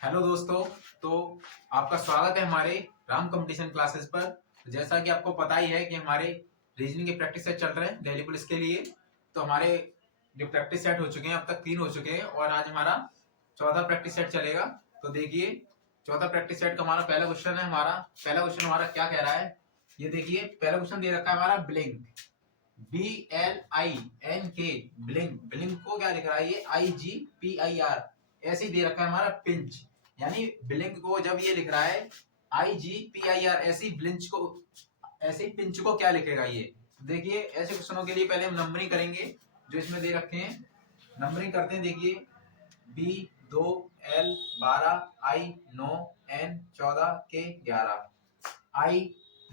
Hello दोस्तों। तो आपका स्वागत है हमारे राम कंपटीशन क्लासेस पर। तो जैसा कि आपको पता ही है कि हमारे रीजनिंग के प्रैक्टिस सेट चल रहे हैं दिल्ली पुलिस के लिए। तो हमारे जो प्रैक्टिस सेट हो चुके हैं अब तक 3 हो चुके हैं और आज हमारा चौथा प्रैक्टिस सेट चलेगा। तो देखिए, चौथा प्रैक्टिस सेट का हमारा पहला क्वेश्चन है। पहला क्वेश्चन हमारा क्या कह रहा है, ये देखिए। पहला क्वेश्चन दे रखा है हमारा ब्लिंक, BLINK, ब्लिंक। ब्लिंक को क्या लिख रहा है, ये IGPIR ऐसे ही दे रखा है हमारा पिंच। यानी ब्लिंक को जब ये लिख रहा है IGPIR ऐसे ही ब्लिंच को, ऐसे ही पिंच को क्या लिखेगा ये। देखिए, ऐसे क्वेश्चनों के लिए पहले हम नंबरिंग करेंगे जो इसमें दे रखे हैं। नंबरिंग करते हैं। देखिए, B 2, L 12, I 9, N 14, K 11, I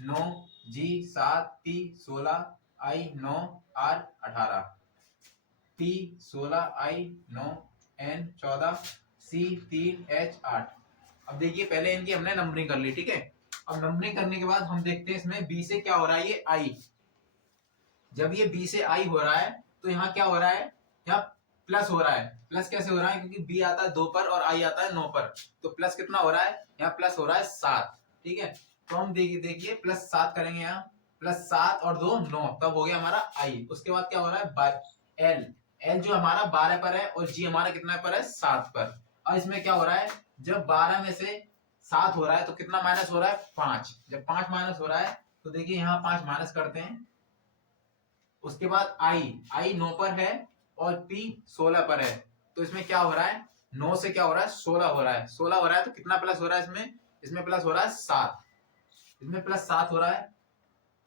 9, G 7, P 16, I 9, R 18, P 16, I 9, N 14, C 3, H 8। अब देखिए, पहले इनकी हमने नंबरिंग कर ली, ठीक है। अब नंबरिंग करने के बाद हम देखते हैं इसमें B से क्या हो रहा है, ये I। जब ये B से I हो रहा है तो यहाँ क्या हो रहा है, यहाँ प्लस हो रहा है। प्लस कैसे हो रहा है, क्योंकि B आता है 2 पर और I आता है 9 पर। तो प्लस कितना हो रहा है, यहाँ प्लस हो रहा है 7, ठीक है। तो हम देखिए +7 करेंगे, यहाँ +7 और 2 9, तब हो गया हमारा I। उसके बाद क्या हो रहा है, L जो हमारा 12 पर है और G हमारा कितना पर है, 7 पर। अब इसमें क्या हो रहा है, जब 12 में से 7 हो रहा है तो कितना माइनस हो रहा है, 5। जब 5 माइनस हो रहा है तो देखिए यहाँ 5 माइनस करते हैं। उसके बाद I 9 पर है और P 16 पर है। तो इसमें क्या हो रहा है, 9 से क्या हो रहा है, 16 हो रहा है। 16 हो रहा है तो कितना प्लस हो रहा है इसमें प्लस हो रहा है 7। इसमें +7 हो रहा है।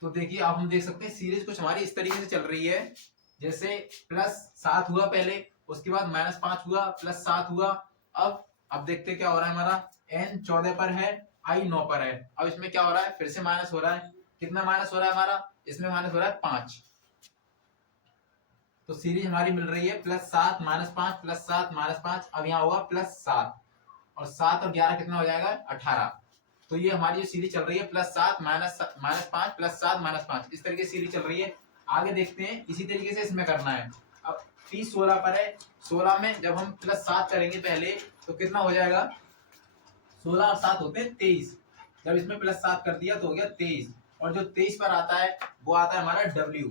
तो देखिए, अब हम देख सकते हैं सीरीज कुछ हमारी इस तरीके से चल रही है, जैसे +7 हुआ पहले, उसके बाद -5 हुआ, +7 हुआ। अब देखते क्या हो रहा है, हमारा N 14 पर है, I 9 पर है। अब इसमें क्या हो रहा है, फिर से माइनस हो रहा है। कितना माइनस हो रहा है हमारा, इसमें माइनस हो रहा है 5। तो सीरीज हमारी मिल रही है +7 -5 +7 -5। अब यहाँ होगा +7 और 7 और 11 कितना हो जाएगा, 18। तो ये हमारी जो सीरीज चल रही है +7 -5 +7 -5, इस तरीके से सीरीज चल रही है। आगे देखते हैं, इसी तरीके से इसमें करना है। अब P 16 पर है, 16 में जब हम +7 करेंगे पहले तो कितना हो जाएगा, 16 और 7 होते हैं 23। जब इसमें +7 कर दिया तो हो गया 23। और जो 23 पर आता है वो आता है हमारा W,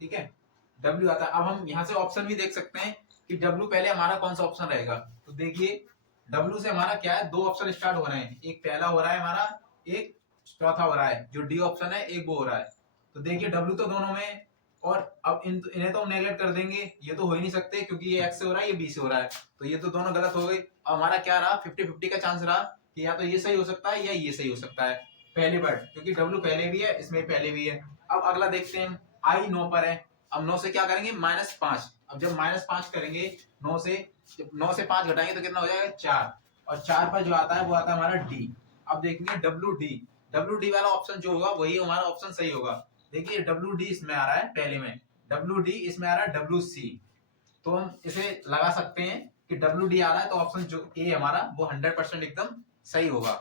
ठीक है। W आता है। अब हम यहाँ से ऑप्शन भी देख सकते हैं कि W पहले हमारा कौन सा ऑप्शन रहेगा। तो देखिए, W से हमारा क्या है, 2 ऑप्शन स्टार्ट हो रहे हैं। एक पहला हो रहा है हमारा, एक चौथा हो रहा है। जो D ऑप्शन है एक वो हो रहा है। तो देखिए, W तो दोनों में, और अब इन्हें तो हम नेगलेक्ट कर देंगे, ये तो हो ही नहीं सकते क्योंकि ये X से हो रहा है, ये B से हो रहा है। तो ये तो दोनों गलत हो गई। अब हमारा क्या रहा, 50-50 का चांस रहा कि या तो ये सही हो सकता है या ये सही हो सकता है पहले पर, क्योंकि W पहले भी है, इसमें पहले भी है। अब अगला देखते हैं, I 9 पर है। अब 9 से क्या करेंगे, -5। अब जब -5 करेंगे 9 से, जब 9 से 5 घटाएंगे तो कितना हो जाएगा, 4। और 4 पर जो आता है वो आता है हमारा D। अब देखेंगे WD वाला ऑप्शन जो होगा वही हमारा ऑप्शन सही होगा। देखिए, WD इसमें आ रहा है पहले में, WD इसमें आ रहा है WC। तो हम इसे लगा सकते हैं कि WD आ रहा है तो ऑप्शन जो A हमारा वो 100% एकदम सही होगा।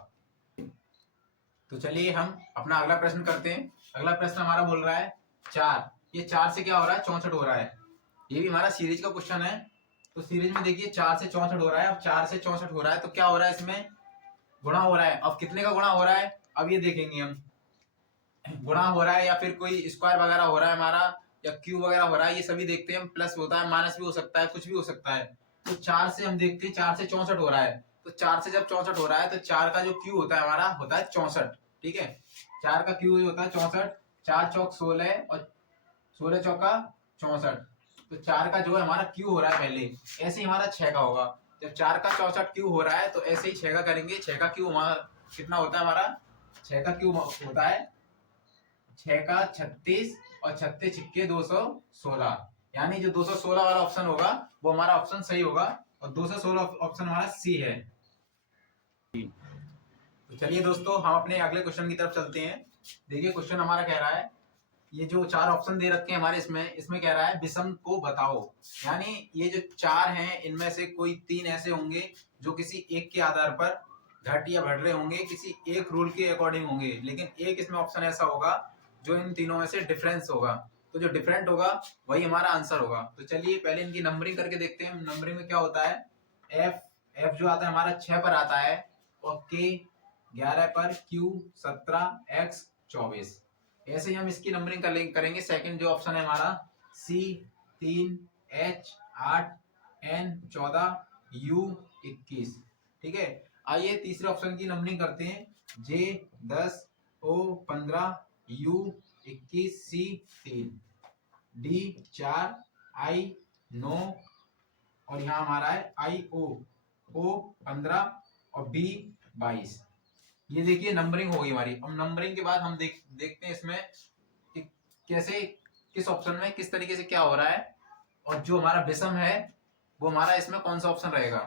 तो चलिए हम अपना अगला प्रश्न करते हैं। अगला प्रश्न हमारा बोल रहा है 4। ये 4 से क्या हो रहा है, 64 हो रहा है। ये भी हमारा सीरीज का क्वेश्चन है। तो सीरीज में देखिए 4 से 64 हो रहा है। अब 4 से 64 हो रहा है तो क्या हो रहा है, इसमें गुणा हो रहा है। अब कितने का गुणा हो रहा है, अब ये देखेंगे हम, गुणा हो रहा है या फिर कोई स्क्वायर वगैरह हो रहा है हमारा, या क्यूब वगैरह हो रहा है, ये सभी देखते हैं हम। प्लस होता है, माइनस भी हो सकता है, कुछ भी हो सकता है। तो 4 से हम देखते हैं, 4 से 64 हो रहा है। तो 4 से जब 64 हो रहा है तो 4 का जो क्यू होता है हमारा होता है 64, ठीक है। 4 का क्यू होता है 64। 4 चौक 16 और 16 चौका 64। तो 4 का जो है हमारा क्यू हो रहा है पहले, ऐसे ही हमारा 6 का होगा। जब 4 का 64 क्यू हो रहा है तो ऐसे ही 6 का करेंगे। 6 का क्यू हमारा कितना होता है, हमारा 6 का क्यू होता है 6 का 36 और 36 छिक्के 216। यानी जो 216 वाला ऑप्शन होगा वो हमारा ऑप्शन सही होगा, और 216 ऑप्शन हमारा सी है। तो चलिए दोस्तों, हम अपने अगले क्वेश्चन की तरफ चलते हैं। देखिए, क्वेश्चन हमारा कह रहा है, ये जो 4 ऑप्शन दे रखे हैं हमारे, इसमें कह रहा है विषम को बताओ। यानी ये जो 4 हैं इनमें से कोई 3 ऐसे होंगे जो किसी एक के आधार पर घट या बढ़ रहे होंगे, किसी एक रूल के अकॉर्डिंग होंगे। लेकिन एक इसमें ऑप्शन ऐसा होगा जो इन तीनों में से डिफरेंस होगा। तो जो डिफरेंट होगा वही हमारा आंसर होगा। तो चलिए पहले इनकी नंबरिंग करके देखते हैं। नंबरिंग में क्या होता है, F एफ जो आता है हमारा 6 पर आता है, और के 11 पर, क्यू 17, एक्स 24। ऐसे ही हम इसकी नंबरिंग करेंगे। सेकंड जो ऑप्शन है हमारा सी 3, एच 8, एन 14, यू 21। ठीक है, आइए तीसरे ऑप्शन की नंबरिंग करते हैं। जे 10, ओ 15, यू 21, सी 3, डी 4, आई 9, और यहाँ हमारा है आई ओ 15 और बी 22। ये देखिए नंबरिंग होगी हमारी। अब नंबरिंग के बाद हम देखते हैं इसमें कि कैसे किस ऑप्शन में किस तरीके से क्या हो रहा है, और जो हमारा विषम है वो हमारा इसमें कौन सा ऑप्शन रहेगा।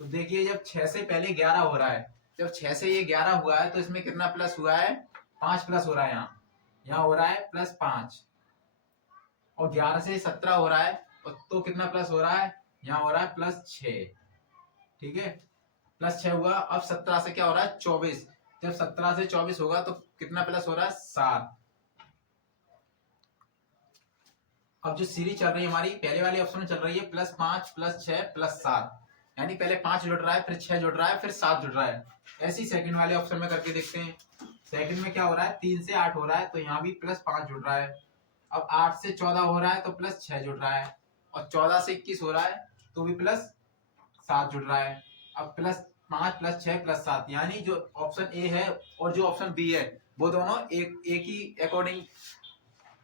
तो देखिए जब 6 से पहले 11 हो रहा है, जब 6 से ये 11 हुआ है तो इसमें कितना प्लस हुआ है, 5 प्लस हो रहा है। यहाँ हो रहा है +5, और 11 से 17 हो रहा है तो कितना प्लस हो रहा है, यहाँ हो रहा है +6। ठीक है, +6 हुआ। अब 17 से क्या हो रहा है, 24। जब 17 से 24 होगा तो कितना प्लस हो रहा है, 7। अब जो सीरीज चल रही है हमारी पहले वाले ऑप्शन में चल रही है +5 +6 +7, यानी पहले 5 जुड़ रहा है, फिर 6 जुड़ रहा है, फिर 7 जुड़ रहा है। ऐसे ही सेकंड वाले ऑप्शन में करके देखते हैं। सेकंड में क्या हो रहा है, 3 से 8 हो रहा है तो यहाँ भी +5 जुड़ रहा है। अब 8 से 14 हो रहा है तो +6 जुड़ रहा है, और 14 से 21 हो रहा है तो भी +7 जुड़ रहा है। अब +5 +6 +7, यानी जो ऑप्शन ए है और जो ऑप्शन बी है वो दोनों एक ही अकॉर्डिंग,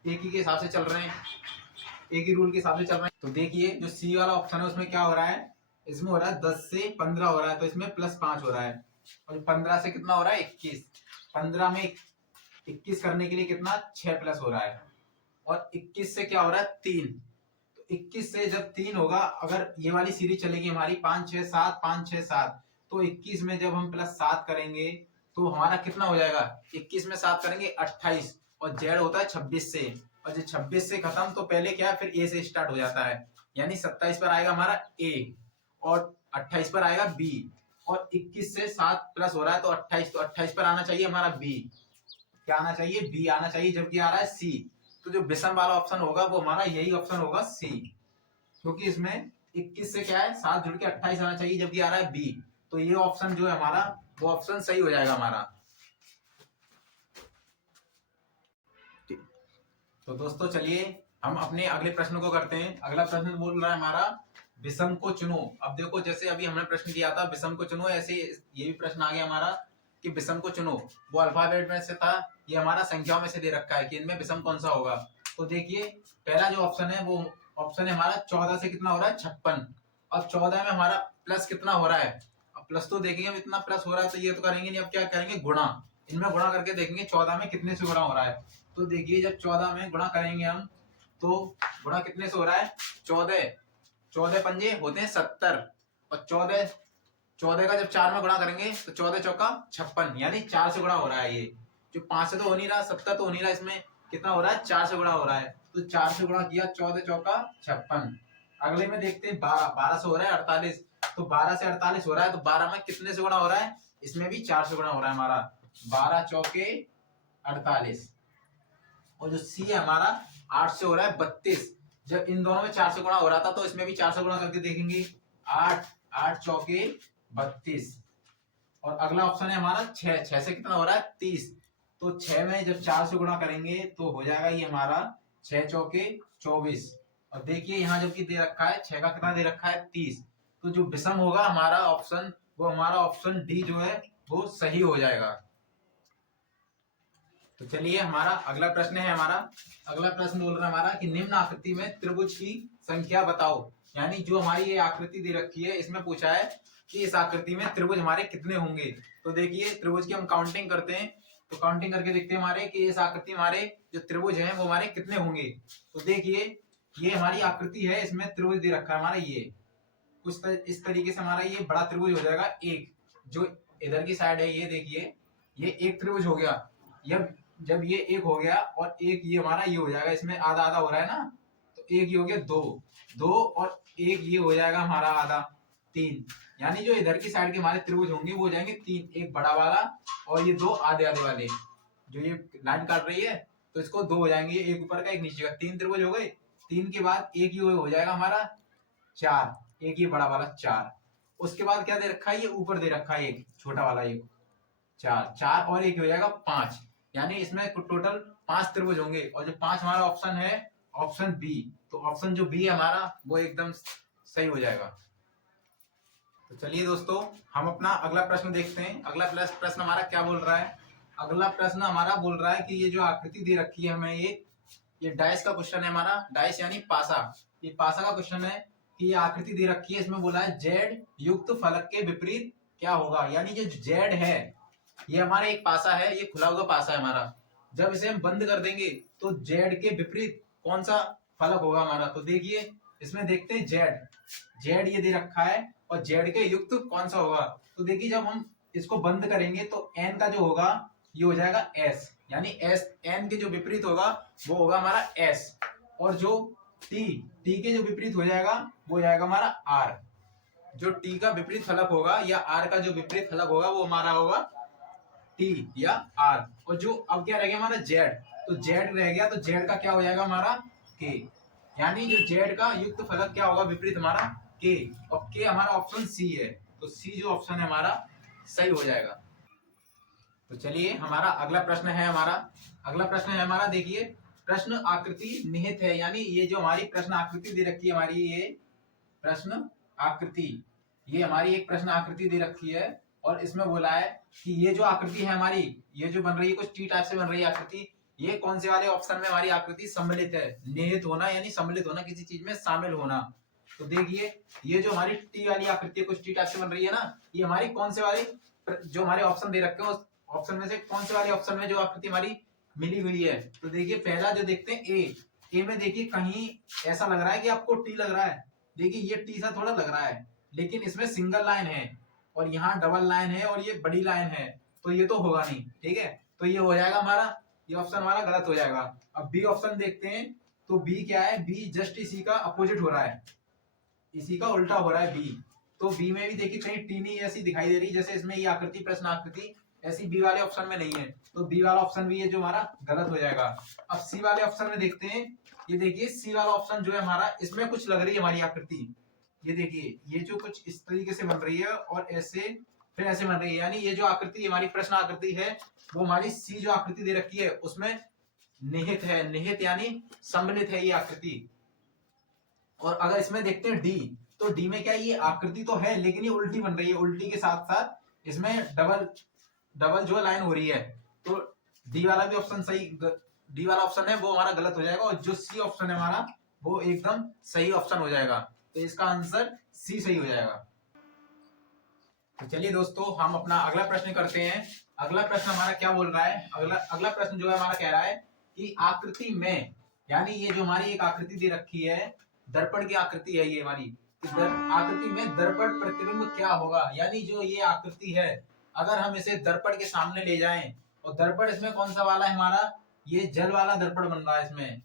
एक ही के हिसाब से चल रहे हैं, एक ही रूल के हिसाब से चल रहे हैं। तो देखिए जो सी वाला ऑप्शन है उसमें क्या हो रहा है, इसमें हो रहा है 10 से 15 हो रहा है तो इसमें +5 हो रहा है, और 15 से कितना हो रहा है, 21। 15 में 21 करने के लिए कितना, 6 प्लस हो रहा है, और 21 से क्या हो रहा है, 3। तो 21 से जब 3 होगा, अगर ये वाली सीरीज चलेगी हमारी 5 6 7 5 6 7, तो 21 में जब हम +7 करेंगे तो हमारा कितना हो जाएगा, 21 में 7 करेंगे 28, और जेड होता है 26 से, और जो 26 से खत्म तो पहले क्या है, फिर ए से स्टार्ट हो जाता है, यानी 27 पर आएगा हमारा ए, और 28 पर आएगा बी, और 21 से 7 प्लस हो रहा है तो 28, तो 28 पर आना चाहिए हमारा बी। क्या आना चाहिए, बी आना चाहिए, जबकि आ रहा है सी। तो जो विषम वाला ऑप्शन होगा वो हमारा यही ऑप्शन होगा, सी, क्योंकि इसमें 21 से क्या है, 7 जुड़ के 28 आना चाहिए, जबकि आ रहा है बी। तो ये ऑप्शन जो है हमारा वो ऑप्शन सही हो जाएगा हमारा। तो दोस्तों चलिए हम अपने अगले प्रश्न को करते हैं। अगला प्रश्न बोल रहा है हमारा, विषम को चुनो। अब देखो जैसे अभी हमने प्रश्न किया था विषम को चुनो, ऐसे ये भी प्रश्न आ गया हमारा कि विषम को चुनो। वो अल्फाबेट में से था, ये हमारा संख्याओं में से दे रखा है कि इनमें विषम कौन सा होगा। तो देखिए पहला जो ऑप्शन है वो ऑप्शन है हमारा 14 से कितना हो रहा है, 56। अब 14 में हमारा प्लस कितना हो रहा है, अब प्लस तो देखेंगे, अब इतना प्लस हो रहा है तो ये तो करेंगे नहीं, अब क्या करेंगे, गुणा। इनमें गुणा करके देखेंगे 14 में कितने से गुणा हो रहा है। तो देखिए जब 14 में गुणा करेंगे हम तो गुणा कितने से हो रहा है, 14, 14 पंजे होते हैं 70, और 14 का जब 4 में गुणा करेंगे तो 14 चौका 56, यानी 4 से गुणा हो रहा है। ये जो 5 से तो हो नहीं रहा, 70 तो हो नहीं रहा, इसमें कितना हो रहा है, 4 से गुणा हो रहा है। तो 4 से गुणा किया, 14 चौका 56। अगले में देखते हैं 12 से हो रहा है 48, तो 12 से 48 हो रहा है, तो 12 में कितने से गुणा हो रहा है, इसमें भी 4 से गुणा हो रहा है हमारा, 12 चौके 48। और जो सी है हमारा 8 से हो रहा है 32, जब इन दोनों में 4 से गुणा हो रहा था तो इसमें भी 4 से गुणा करके देखेंगे, 8 चौके 32। और अगला ऑप्शन है हमारा 6 से कितना हो रहा है, 30, तो 6 में जब 4 से गुणा करेंगे तो हो जाएगा ये हमारा 6 चौके 24। और देखिए यहाँ जो कि दे रखा है 6 का कितना दे रखा है, 30, तो जो विषम होगा हमारा ऑप्शन, वो हमारा ऑप्शन डी जो है वो सही हो जाएगा। तो चलिए हमारा अगला प्रश्न है, हमारा अगला प्रश्न बोल रहा है हमारा कि निम्न आकृति में त्रिभुज की संख्या बताओ। यानी जो हमारी ये आकृति दे रखी है इसमें पूछा है कि इस आकृति में त्रिभुज हमारे कितने होंगे। तो देखिए त्रिभुज की हम काउंटिंग करते हैं, तो काउंटिंग करके देखते हैं हमारे कि इस आकृति हमारे जो त्रिभुज हैं वो हमारे कितने होंगे। तो देखिए ये हमारी आकृति है, इसमें त्रिभुज दे रखा है हमारा, ये कुछ इस तरीके से हमारा ये बड़ा त्रिभुज हो जाएगा एक, जो इधर की साइड है, ये देखिए ये एक त्रिभुज हो गया। जब ये एक हो गया और एक ये हमारा ये हो जाएगा, इसमें आधा आधा हो रहा है ना, तो एक ये हो गया दो और एक ये हो जाएगा हमारा आधा 3, यानी जो इधर की साइड के हमारे त्रिभुज होंगे वो हो जाएंगे 3, एक बड़ा वाला और ये 2 आधे आधे वाले, जो ये लाइन काट रही है तो इसको 2 हो जाएंगे, एक ऊपर का एक नीचे का, 3 त्रिभुज हो गए। 3 के बाद एक ये हो जाएगा हमारा 4, एक ये बड़ा वाला 4, उसके बाद क्या दे रखा है, ये ऊपर दे रखा है एक छोटा वाला, एक 4 4 और एक हो जाएगा 5, यानी इसमें टोटल 5 त्रिभुज होंगे। और जो 5 हमारा ऑप्शन है ऑप्शन बी, तो ऑप्शन जो बी है हमारा वो एकदम सही हो जाएगा। तो चलिए दोस्तों हम अपना अगला प्रश्न देखते हैं। अगला प्रश्न हमारा क्या बोल रहा है। अगला प्रश्न हमारा बोल रहा है कि ये जो आकृति दे रखी है हमें, ये डाइस का क्वेश्चन है हमारा। डाइस यानी पासा, ये पासा का क्वेश्चन है कि ये आकृति दे रखी है, इसमें बोला है जेड युक्त फलक के विपरीत क्या होगा। यानी जो जेड है ये हमारा एक पासा है, ये खुला हुआ पासा है हमारा। जब इसे हम बंद कर देंगे तो जेड के विपरीत कौन सा फलक होगा हमारा। तो देखिए इसमें देखते हैं जेड, जेड ये दे रखा है और जेड के युक्त कौन सा होगा। तो देखिए जब हम इसको बंद करेंगे तो एन का जो होगा ये हो जाएगा एस, यानी एस एन के जो विपरीत होगा वो होगा हमारा एस। और जो टी के जो विपरीत हो जाएगा वो हो जाएगा हमारा आर। जो टी का विपरीत फलक होगा या आर का जो विपरीत फलक होगा वो हमारा होगा टी या आर। और जो अब क्या रह गया हमारा जेड, तो जेड रह गया, तो जेड का क्या हो जाएगा हमारा के, यानी जो जेड का युक्त फलक क्या होगा विपरीत हमारा के। और के हमारा ऑप्शन सी है, तो सी जो ऑप्शन है हमारा सही हो जाएगा। तो चलिए हमारा अगला प्रश्न है हमारा देखिए प्रश्न आकृति निहित है, यानी ये जो हमारी प्रश्न आकृति दे रखी है हमारी, ये प्रश्न आकृति, ये हमारी एक प्रश्न आकृति दे रखी है। और इसमें बोला है कि ये जो आकृति है हमारी, ये जो बन रही है कुछ टी टाइप से बन रही है आकृति, ये कौन से वाले ऑप्शन में हमारी आकृति सम्मिलित है। निहित होना यानी सम्मिलित होना, किसी चीज में शामिल होना। तो देखिए ये जो हमारी टी वाली आकृति कुछ टी टाइप से बन रही है ना, ये हमारी कौन से वाले जो हमारे ऑप्शन दे रखे हैं उस ऑप्शन में से कौन से वाले ऑप्शन में जो आकृति हमारी मिली हुई है। तो देखिए पहला जो देखते हैं ए में देखिए कहीं ऐसा लग रहा है कि आपको टी लग रहा है। देखिए ये टी सा थोड़ा लग रहा है, लेकिन इसमें सिंगल लाइन है और यहाँ डबल लाइन है और ये बड़ी लाइन है, तो ये तो होगा नहीं। ठीक है, तो ये हो जाएगा हमारा, ये ऑप्शन हमारा गलत हो जाएगा। अब बी ऑप्शन देखते हैं, तो बी क्या है, बी जस्ट इसी का अपोजिट हो रहा है, इसी का उल्टा हो रहा है बी। तो बी में भी देखिए कहीं टी नहीं ऐसी दिखाई दे रही, जैसे इसमें ये आकृति प्रश्न आकृति ऐसी बी वाले ऑप्शन में नहीं है, तो बी वाला ऑप्शन भी है जो हमारा गलत हो जाएगा। अब सी वाले ऑप्शन में देखते हैं, ये देखिए सी वाला ऑप्शन जो है हमारा, इसमें कुछ लग रही है हमारी आकृति। ये देखिए ये जो कुछ इस तरीके से बन रही है और ऐसे फिर ऐसे बन रही है, यानी ये जो आकृति हमारी प्रश्न आकृति है वो हमारी सी जो आकृति दे रखी है उसमें निहित है। निहित यानी सम्मिलित है ये आकृति। और अगर इसमें देखते हैं डी, तो डी में क्या ये आकृति तो है लेकिन ये उल्टी बन रही है, उल्टी के साथ साथ इसमें डबल जो लाइन हो रही है। तो डी वाला भी ऑप्शन सही, डी वाला ऑप्शन है वो हमारा गलत हो जाएगा और जो सी ऑप्शन है हमारा वो एकदम सही ऑप्शन हो जाएगा। तो इसका आंसर सी सही हो जाएगा। तो चलिए दोस्तों हम अपना अगला प्रश्न करते हैं। अगला प्रश्न हमारा क्या बोल रहा है, अगला प्रश्न जो है हमारा कह रहा है कि आकृति में, यानी ये जो हमारी एक आकृति दे रखी है, दर्पण की आकृति है ये हमारी, आकृति में दर्पण प्रतिबिंब क्या होगा। यानी जो ये आकृति है अगर हम इसे दर्पण के सामने ले जाएं, और दर्पण इसमें कौन सा वाला है हमारा, ये जल वाला दर्पण बन रहा है, इसमें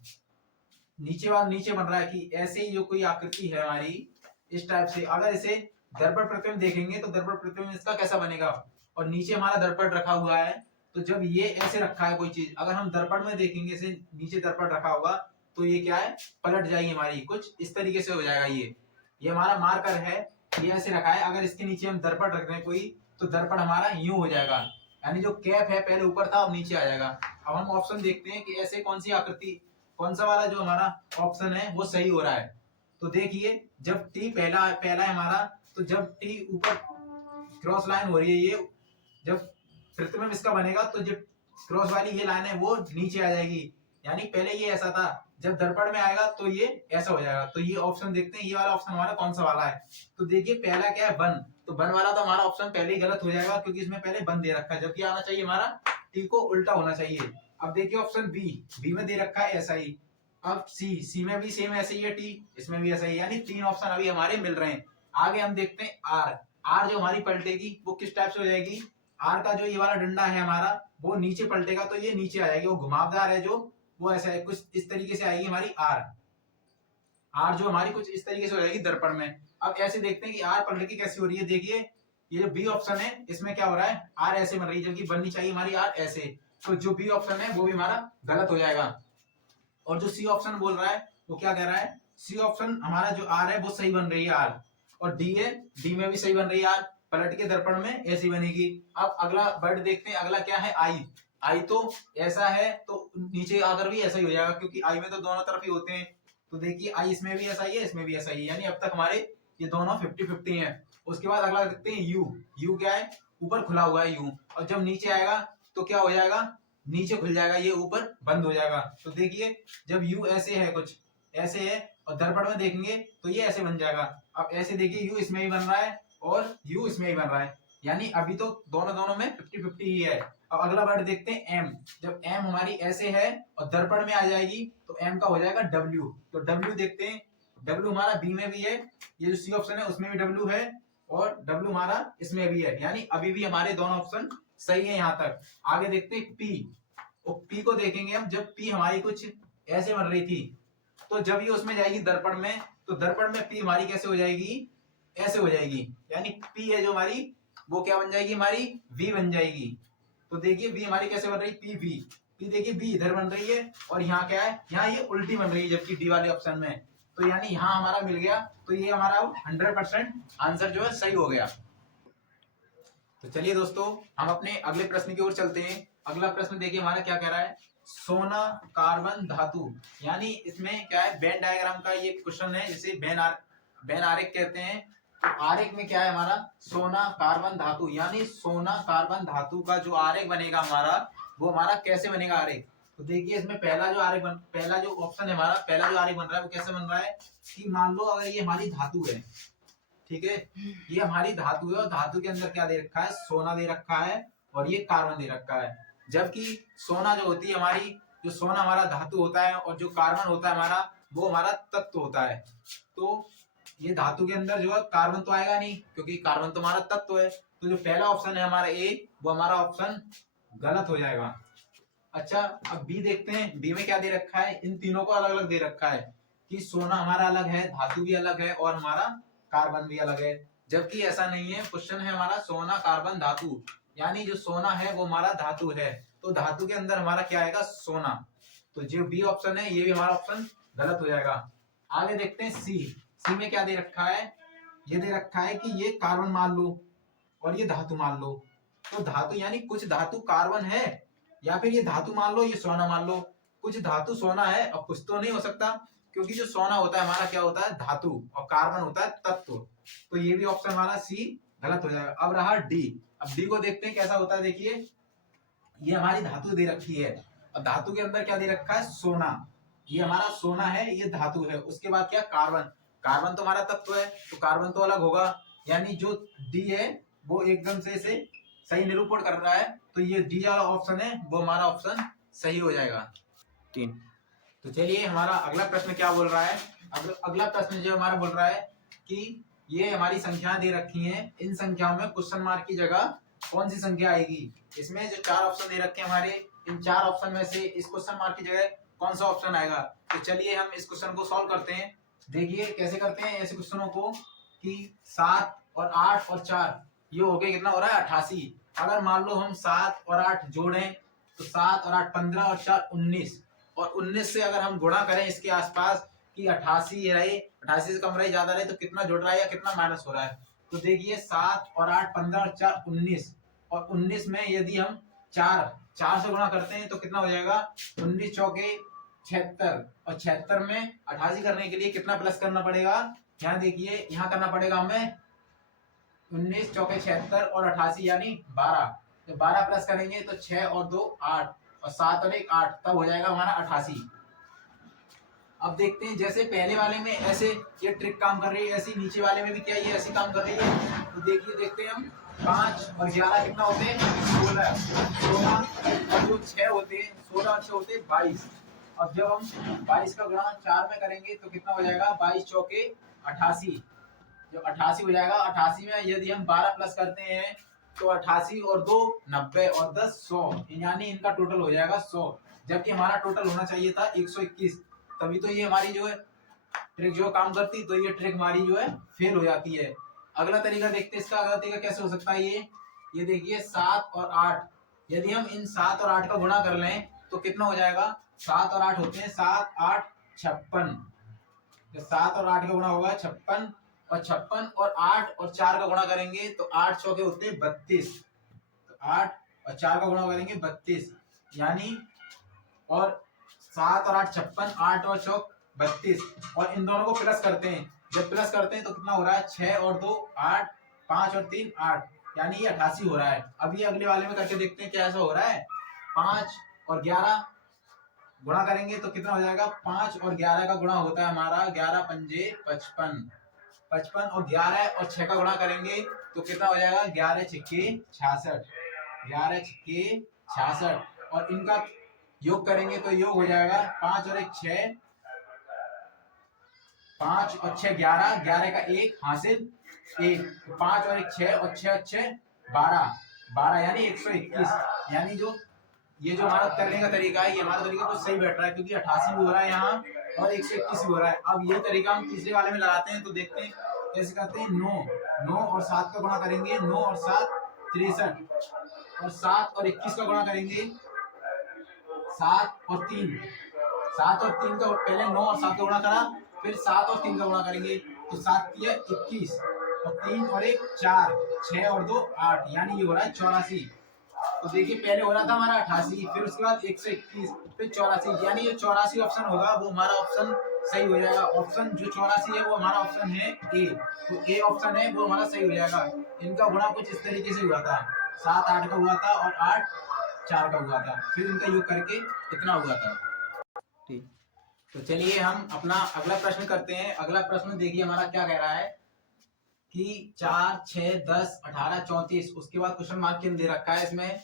नीचे बन रहा है कि ऐसे ही जो कोई आकृति है हमारी इस टाइप से, अगर इसे दर्पण प्रतिबिंब देखेंगे तो दर्पण प्रतिबिंब इसका कैसा बनेगा। और नीचे हमारा दर्पण रखा हुआ है, तो जब ये ऐसे रखा है कोई चीज, अगर हम दर्पण में देखेंगे इसे नीचे दर्पण रखा होगा तो ये क्या है, पलट जाएगी हमारी, कुछ इस तरीके से हो जाएगा। ये हमारा मार्कर है, ये ऐसे रखा है, अगर इसके नीचे हम दर्पण रख दें कोई तो दर्पण हमारा यूं हो जाएगा, यानी जो कैप है पहले ऊपर था अब नीचे आ जाएगा। अब हम ऑप्शन देखते हैं कि ऐसे कौन सी आकृति, कौन सा वाला जो हमारा ऑप्शन है वो सही हो रहा है। तो देखिए जब टी पहला है हमारा, तो जब टी ऊपर क्रॉस लाइन हो रही है, ये जब प्रतिबिंब इसका बनेगा तो जब क्रॉस वाली ये लाइन है वो नीचे आ जाएगी, यानी पहले ये ऐसा था, जब दर्पण में आएगा तो ये ऐसा हो जाएगा। तो ये ऑप्शन देखते हैं, ये वाला ऑप्शन हमारा कौन सा वाला है। तो देखिए पहला क्या है, वन, तो वन वाला तो हमारा ऑप्शन पहले ही गलत हो जाएगा क्योंकि इसमें पहले वन दे रखा है, जबकि आना चाहिए हमारा टी को उल्टा होना चाहिए। अब देखिए ऑप्शन बी में दे रखा है ऐसा ही। अब सी में भी सेम ऐसे ही है, टी इसमें भी ऐसा ही, यानी 3 ऑप्शन अभी हमारे मिल रहे हैं। आगे हम देखते हैं आर जो हमारी पलटेगी वो किस टाइप से हो जाएगी। आर का जो ये वाला डंडा है हमारा वो नीचे पलटेगा तो ये नीचे आ जाएगी, वो घुमावदार है जो, वो ऐसा है कुछ इस तरीके से आएगी हमारी आर जो हमारी कुछ इस तरीके से हो जाएगी दर्पण में। अब ऐसे देखते हैं कि आर पलट की कैसी हो रही है। देखिए ये जो बी ऑप्शन है इसमें क्या हो रहा है, आर ऐसे बन रही है जबकि बननी चाहिए हमारी आर ऐसे, तो जो बी ऑप्शन है वो भी हमारा गलत हो जाएगा। और जो सी ऑप्शन बोल रहा है वो क्या कह रहा है, सी ऑप्शन हमारा जो आर है वो सही बन रही है आर, और डी है, डी में भी सही बन रही है यार, पलट के दर्पण में ऐसी बनेगी। अब अगला वर्ड देखते हैं, अगला क्या है आई। आई तो ऐसा है तो नीचे आकर भी ऐसा ही हो जाएगा, क्योंकि आई में तो दोनों तरफ ही होते हैं। तो देखिए आई इसमें भी ऐसा ही है, इसमें भी ऐसा ही है, यानी अब तक हमारे ये दोनों 50-50 हैं। उसके बाद अगला देखते हैं यू। यू क्या है, ऊपर खुला हुआ है यू, और जब नीचे आएगा तो क्या हो जाएगा, नीचे खुल जाएगा, ये ऊपर बंद हो जाएगा। तो देखिए जब यू ऐसे है, कुछ ऐसे है, और दर्पण में देखेंगे तो ये ऐसे बन जाएगा। अब ऐसे देखिए यू इसमें ही बन रहा है और यू इसमें ही बन रहा है, यानी अभी तो दोनों में 50-50 ही है। अब अगला वर्ड देखते हैं एम। जब एम हमारी ऐसे है और दर्पण में आ जाएगी तो एम का हो जाएगा डब्ल्यू। तो डब्ल्यू देखते हैं, डब्ल्यू हमारा बी में भी है, ये जो सी ऑप्शन है उसमें भी डब्ल्यू है, और डब्ल्यू हमारा इसमें भी है, यानी अभी भी हमारे दोनों ऑप्शन सही है यहाँ तक। आगे देखते हैं पी। और पी को देखेंगे हम, जब पी हमारी कुछ ऐसे बन रही थी, तो जब ये उसमें जाएगी दर्पण में, तो दर्पण में पी हमारी कैसे हो जाएगी, ऐसे हो जाएगी, यानी पी है जो हमारी वो क्या बन जाएगी, हमारी वी बन जाएगी। तो देखिए वी हमारी कैसे बन रही, पी वी। पी देखिए बी इधर बन रही है और यहाँ क्या है, यहाँ ये उल्टी बन रही है, जबकि डी वाले ऑप्शन में। तो यानी यहाँ हमारा मिल गया, तो ये हमारा 100% आंसर जो है सही हो गया। तो चलिए दोस्तों हम अपने अगले प्रश्न की ओर चलते हैं। अगला प्रश्न देखिए हमारा क्या कह रहा है, सोना कार्बन धातु, यानी इसमें क्या है, वेन डायग्राम का ये क्वेश्चन है, जिसे वेन आरेख कहते हैं। तो आरेख में क्या है हमारा, सोना कार्बन धातु, यानी सोना कार्बन धातु का जो आरेख बनेगा हमारा, वो हमारा कैसे बनेगा आरेख। तो देखिए इसमें पहला जो ऑप्शन है हमारा, पहला जो आरेख बन रहा है वो कैसे बन रहा है कि मान लो अगर ये हमारी धातु है, ठीक है, ये हमारी धातु है और धातु के अंदर क्या दे रखा है, सोना दे रखा है और ये कार्बन दे रखा है। जबकि सोना जो होती है हमारी, जो सोना हमारा धातु होता है और जो कार्बन होता है हमारा, वो हमारा तत्व होता है। तो ये धातु के अंदर जो है कार्बन तो आएगा नहीं, क्योंकि कार्बन तो हमारा तत्व है। तो जो पहला ऑप्शन है हमारा ए, वो हमारा ऑप्शन गलत हो जाएगा। अच्छा अब बी देखते हैं, बी में क्या दे रखा है, इन तीनों को अलग अलग दे रखा है कि सोना हमारा अलग है, धातु भी अलग है और हमारा कार्बन भी अलग है। जबकि ऐसा नहीं है, क्वेश्चन है हमारा सोना कार्बन धातु, यानी जो सोना है वो हमारा धातु है, तो धातु के अंदर हमारा क्या आएगा, सोना। तो जो बी ऑप्शन है ये भी हमारा ऑप्शन गलत हो जाएगा। आगे देखते हैं सी। सी में क्या दे रखा है, ये दे रखा है कि ये कार्बन मान लो और ये धातु मान लो। तो धातु यानी कुछ धातु कार्बन है, या फिर ये धातु मान लो ये सोना मान लो। कुछ धातु सोना है और कुछ तो नहीं हो सकता, क्योंकि जो सोना होता है हमारा क्या होता है, धातु, और कार्बन होता है तत्व। तो ये भी ऑप्शन हमारा सी गलत हो जाएगा। अब रहा डी। अब डी को देखते हैं कैसा होता है। देखिए ये हमारी धातु दे रखी है और धातु के अंदर क्या दे रखा है, सोना। ये हमारा सोना है, ये धातु है। उसके बाद क्या, कार्बन। कार्बन तो हमारा तत्व है, तो कार्बन तो अलग होगा, यानी जो डी है वो एकदम से इसे सही निरूपण कर रहा है। तो ये डी वाला ऑप्शन है वो हमारा ऑप्शन सही हो जाएगा। 3। तो चलिए हमारा अगला प्रश्न क्या बोल रहा है। अगला प्रश्न जो हमारा बोल रहा है कि ये हमारी संख्याएं दे रखी हैं, इन संख्याओं में क्वेश्चन मार्क की जगह कौन सी संख्या आएगी। इसमें जो 4 ऑप्शन दे रखे हैं हमारे, इन 4 ऑप्शन में से इस क्वेश्चन मार्क की जगह कौन सा ऑप्शन आएगा। तो चलिए हम इस क्वेश्चन को सॉल्व करते हैं। देखिए कैसे करते हैं ऐसे क्वेश्चनों को कि 7 और 8 और 4 ये हो गए, कितना हो रहा है, 88। अगर मान लो हम 7 और 8 जोड़ें तो 7 और 8 15 और 4 19, और 19 से अगर हम गुणा करें इसके आसपास कि 88 रहे, 88 से कम रहे ज्यादा रहे, तो कितना जुड़ रहा है या कितना माइनस हो रहा है। तो देखिए 7 और 8 15 और 4 19, और 19 में यदि हम 4 से गुणा करते हैं तो कितना हो जाएगा, 19 चौके 76, और 76 में 88 करने के लिए कितना प्लस करना पड़ेगा। यहाँ देखिए यहाँ करना पड़ेगा हमें 19 चौके 76 और 88 यानी 12। तो 12 प्लस करेंगे तो 6 और 2 8 और 7 और 1 8, तब हो जाएगा हमारा 88। अब देखते हैं जैसे पहले वाले में ऐसे ये ट्रिक काम कर रही है, ऐसी नीचे वाले में भी क्या ये ऐसी काम कर रही है। तो देखिए देखते हैं हम 5 और 11 कितना होते हैं, 16 और जो 6 होते हैं 16 और 6 होते हैं 22। अब जब हम 22 का गुणा 4 में करेंगे तो कितना हो जाएगा, 22 चौके 88, जब 88 हो जाएगा। 88 में यदि हम 12 प्लस करते हैं तो 88 और 2 90 और 10 100, यानी इनका टोटल हो जाएगा 100, जबकि हमारा टोटल होना चाहिए था 121। तभी तो ये हमारी जो है ट्रिक जो काम करती, तो ये ट्रिक हमारी जो है फेल हो जाती है। अगला तरीका देखते हैं, इसका अगला तरीका कैसे हो सकता है। ये देखिए 7 और 8, यदि हम इन 7 और 8 का गुणा कर लें तो कितना हो जाएगा, 7 और 8 होते हैं 7 8 56, 7 और 8 का गुणा होगा 56, और 56 और 8 और 4 का गुणा करेंगे तो 8 चौके होते हैं 32। तो 8 और 4 का गुणा करेंगे 32, यानी और 7 और 8 56, 8 और चौक 32, और इन दोनों को प्लस करते हैं। जब प्लस करते हैं तो कितना हो रहा है, 6 और 2 8, 5 और 3 8, यानी ये 88 हो रहा है। अब ये अगले वाले में करके देखते हैं क्या ऐसा हो रहा है। 5 और 11 गुणा करेंगे तो कितना हो जाएगा, 5 और 11 का गुणा होता है हमारा 11 पंजे 55, 55 और 11 और 6 का गुणा करेंगे तो कितना हो जाएगा, 11 छक्के 66, 11 छक्के 66, और इनका योग करेंगे तो योग हो जाएगा 5 और 1 6, 5 और 6 11, 11 का 1 हासिल 1, 5 और 1 6 और 6 अच्छे 12, 12 यानी 121। यानी जो ये जो हमारा करने का तरीका है, ये हमारा तरीका कुछ सही बैठ रहा है, क्योंकि 88 भी हो रहा है यहाँ और 121 भी हो रहा है। अब ये तरीका हम तीसरे वाले में लगाते हैं, तो देखते हैं कैसे करते हैं। 9 और 7 का गुणा करेंगे, 9 और 7 63, और 7 और 21 का गुणा करेंगे 7 और 3, 7 और 3 का पहले 9 और 7 का गुणा करा, फिर 7 और 3 का गुणा करेंगे तो 7 की 21, और 3 और 1 4, 6 और 2 8, यानी ये हो रहा है 84। तो देखिए पहले हो रहा था हमारा 88, फिर उसके बाद 121, फिर 84, यानी ये 84 ऑप्शन होगा, वो हमारा ऑप्शन सही हो जाएगा। ऑप्शन जो 84 है वो हमारा ऑप्शन है ए, तो ए ऑप्शन है वो हमारा सही हो जाएगा। इनका गुणा कुछ इस तरीके से हुआ था, 7 8 का हुआ था और 8 4 का हुआ था, फिर इनका योग करके इतना हुआ था। ठीक, तो चलिए हम अपना अगला प्रश्न करते हैं। अगला प्रश्न देखिए हमारा क्या कह रहा है कि 4 6 10 18 34, उसके बाद क्वेश्चन मार्क चिन्ह दे रखा है इसमें।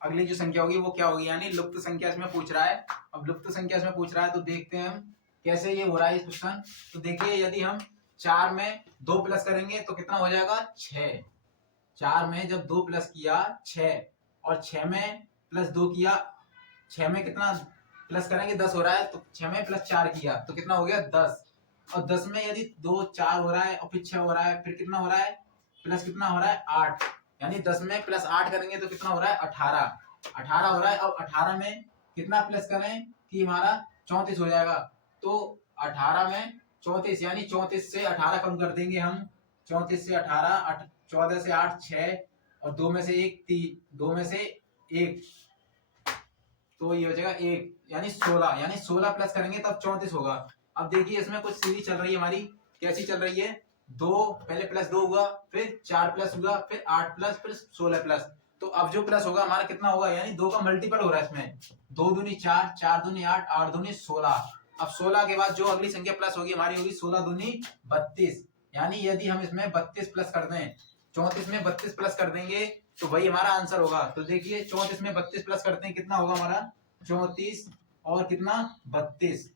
अगली जो संख्या होगी वो क्या होगी, यानी लुप्त संख्या इसमें पूछ रहा है। अब लुप्त संख्या इसमें पूछ रहा है तो देखते हैं हम कैसे ये हो रहा है इस क्वेश्चन। तो देखिए यदि हम 4 में 2 प्लस करेंगे तो कितना हो जाएगा, 6। 4 में जब 2 प्लस किया 6, और 6 में प्लस 2 किया, 6 में कितना प्लस करेंगे 10 हो रहा है, तो 6 में प्लस 4 किया तो कितना हो गया 10, और 10 में यदि 2 4 हो रहा है और फिर 6 हो रहा है, फिर कितना हो रहा है, प्लस कितना हो रहा है 8, यानी 10 में प्लस 8 करेंगे तो कितना हो रहा है 18, 18 हो रहा है। अब 18 में कितना प्लस करें कि हमारा 34 हो जाएगा, तो 18 में 34, यानी 34 से 18 कम कर देंगे हम, 34 से 18, 14 से 8 6, और 2 में से 1 3, 2 में से 1, तो ये हो जाएगा 1, यानी 16, यानी 16 प्लस करेंगे तब 34 होगा। अब देखिए इसमें कुछ सीरीज चल रही है हमारी, कैसी चल रही है, 2 पहले प्लस 2 हुआ, फिर 4 प्लस हुआ, फिर 8 प्लस, फिर 16 प्लस, तो अब जो प्लस होगा हमारा कितना होगा, यानी 2 का मल्टीपल हो रहा है इसमें, 2 दूनी 4, 4 दूनी 8, 8 दूनी 16। अब 16 के बाद जो अगली संख्या प्लस होगी हमारी होगी 16 दूनी 32, यानी यदि हम इसमें 32 प्लस कर दें, 34 में 32 प्लस कर देंगे तो वही हमारा आंसर होगा। तो देखिए 34 में 32 प्लस करते हैं, कितना होगा हमारा 34 और कितना 32,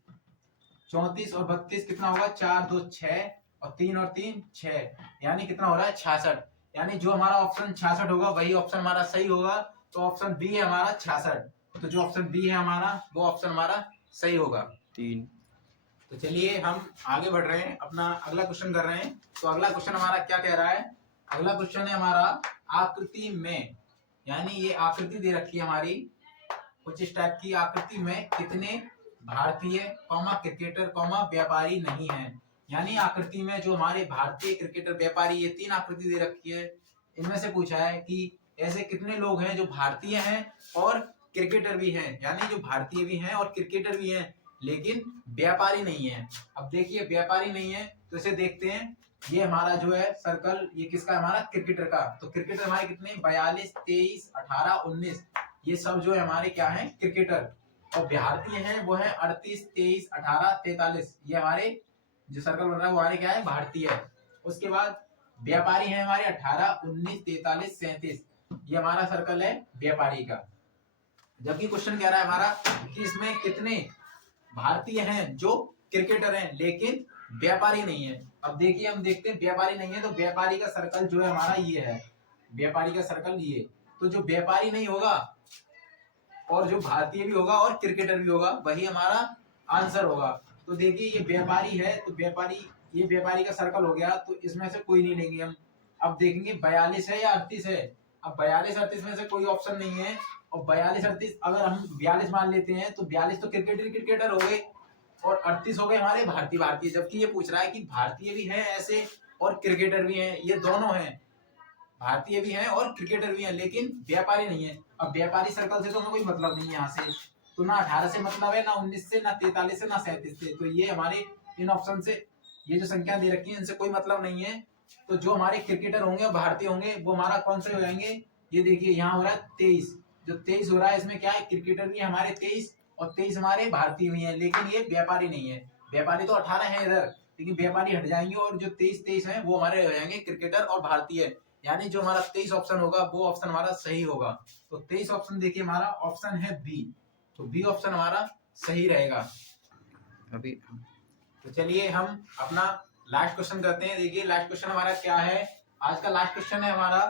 34 और 32 कितना होगा, 4 2 6 और 3 और 3 6, यानी कितना हो रहा है 66, यानी जो हमारा ऑप्शन 66 होगा वही ऑप्शन हमारा सही होगा। तो ऑप्शन बी है हमारा 66, तो जो ऑप्शन बी है हमारा वो ऑप्शन हमारा सही होगा 3। तो चलिए हम आगे बढ़ रहे हैं, अपना अगला क्वेश्चन कर रहे हैं। तो अगला क्वेश्चन हमारा क्या कह रहा है, अगला क्वेश्चन है हमारा आकृति में, यानी ये आकृति दे रखी है हमारी कुछ इस टाइप की, आकृति में कितने भारतीय क्रिकेटर व्यापारी नहीं है, यानी आकृति में जो हमारे भारतीय क्रिकेटर व्यापारी, ये 3 आकृति दे रखी है, इनमें से पूछा है कि ऐसे कितने लोग हैं जो भारतीय हैं और क्रिकेटर भी हैं, यानी जो भारतीय भी हैं और क्रिकेटर भी हैं लेकिन व्यापारी नहीं है। अब देखिए व्यापारी नहीं है तो इसे देखते हैं, ये हमारा जो है सर्कल, ये किसका है, हमारा क्रिकेटर का। तो क्रिकेटर हमारे कितने, 42 23 18 19, ये सब जो है हमारे क्या है, क्रिकेटर। और भारतीय हैं वो है 38 23 18 43, ये हमारे जो सर्कल बन रहा है वो हमारे क्या है, भारतीय है। उसके बाद व्यापारी है हमारे 18 19 43 37, ये हमारा सर्कल है व्यापारी का। जबकि क्वेश्चन कह रहा है हमारा कि इसमें कितने भारतीय हैं जो क्रिकेटर हैं लेकिन व्यापारी नहीं है। अब देखिए हम देखते हैं व्यापारी नहीं है, तो व्यापारी का सर्कल जो है हमारा ये है, व्यापारी का सर्कल ये, तो जो व्यापारी नहीं होगा और जो भारतीय भी होगा और क्रिकेटर भी होगा वही हमारा आंसर होगा। तो देखिए ये व्यापारी है, तो व्यापारी, ये व्यापारी का सर्कल हो गया, तो इसमें से कोई नहीं लेंगे हम। अब देखेंगे 42 है या 38 है, अब 42 38 में से कोई ऑप्शन नहीं है, और 42 38 अगर हम 42 मान लेते हैं तो 42 तो क्रिकेटर हो गए, और 38 हो गए हमारे भारतीय भारतीय, जबकि ये पूछ रहा है कि भारतीय भी हैं ऐसे और क्रिकेटर भी हैं, ये दोनों हैं, भारतीय भी हैं और क्रिकेटर भी हैं, लेकिन व्यापारी नहीं है। अब व्यापारी सर्कल से तो हमें कोई मतलब नहीं है यहाँ से, तो ना 18 से मतलब है, ना 19 से, ना 43 से, ना 37 से, तो ये हमारे इन ऑप्शन से ये जो संख्या दे रखी है इनसे कोई मतलब नहीं है। तो जो हमारे क्रिकेटर होंगे और भारतीय होंगे वो हमारा कौन से हो जाएंगे, ये देखिए यहाँ हो रहा है 23, जो 23 हो रहा है इसमें क्या है, क्रिकेटर भी हमारे 23 और 23 हमारे भारतीय भी हैं, लेकिन ये व्यापारी नहीं है। व्यापारी तो 18 है इधर, लेकिन व्यापारी हट जाएंगे और जो 23 है वो हमारे हो जाएंगे क्रिकेटर और भारतीय, यानी जो हमारा 23 ऑप्शन होगा वो ऑप्शन हमारा सही होगा। तो 23 ऑप्शन देखिए हमारा ऑप्शन है बी, तो बी ऑप्शन हमारा सही रहेगा अभी। तो चलिए हम अपना लास्ट क्वेश्चन करते हैं। देखिए लास्ट क्वेश्चन हमारा क्या है, आज का लास्ट क्वेश्चन है हमारा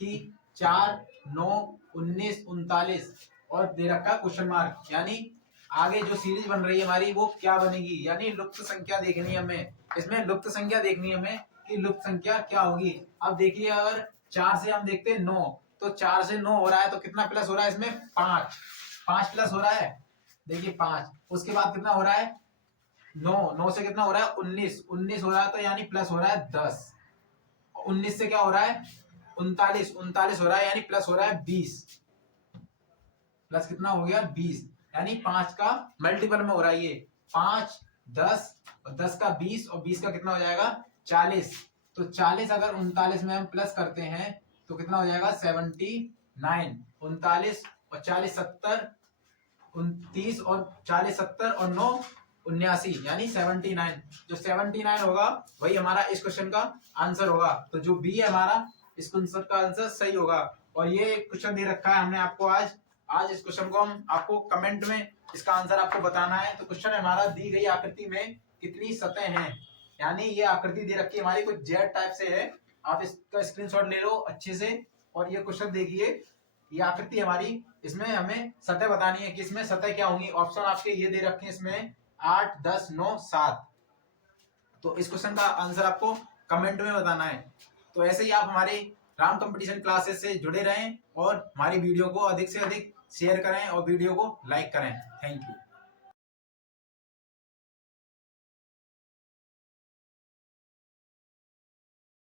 कि 4, 9, 19, 39 और दे रखा क्वेश्चन मार्क, यानी आगे जो सीरीज बन रही है हमारी वो क्या बनेगी, यानी लुप्त संख्या देखनी है हमें, इसमें लुप्त संख्या देखनी है हमें कि लुप्त संख्या क्या होगी। अब देखिए अगर 4 से हम देखते हैं 9, तो 4 से 9 हो रहा है तो कितना प्लस हो रहा है इसमें, 5, 5 प्लस हो रहा है, देखिए 5, उसके बाद कितना हो रहा है 9, 9 से कितना हो रहा है 19, 19 हो रहा है तो यानी प्लस हो रहा है 10, 19 से क्या हो रहा है 39, 39 हो रहा है यानी प्लस हो रहा है 20, प्लस कितना हो गया 20, यानी 5 का मल्टीपल में हो रहा है ये, 5, 10 और 10 का 20 और 20 का कितना हो जाएगा 40, तो 40 अगर 39 में हम प्लस करते हैं तो कितना हो जाएगा 79, 39 और 40 70, 29 और 40 70 और 9 79, यानी 79, जो 79 होगा वही हमारा इस क्वेश्चन का आंसर होगा। तो जो बी है हमारा इस क्वेश्चन का आंसर सही होगा। और ये क्वेश्चन दे रखा है हमने आपको आज इस क्वेश्चन को हम आपको कमेंट में इसका आंसर आपको बताना है। तो क्वेश्चन हमारा दी गई आकृति में कितनी सतह हैं, यानी ये आकृति दे रखी है हमारी कुछ जेड टाइप से है, आप इसका स्क्रीनशॉट ले लो अच्छे से। और ये क्वेश्चन देखिए, ये आकृति हमारी, इसमें हमें सतह बतानी है कि इसमें सतह क्या होंगी। ऑप्शन आपके ये दे रखे हैं इसमें 8, 10, 9, 7। तो इस क्वेश्चन का आंसर आपको कमेंट में बताना है। तो ऐसे ही आप हमारे राम कंपटीशन क्लासेस से जुड़े रहें और हमारी वीडियो को अधिक से अधिक शेयर करें और वीडियो को लाइक करें। Thank you.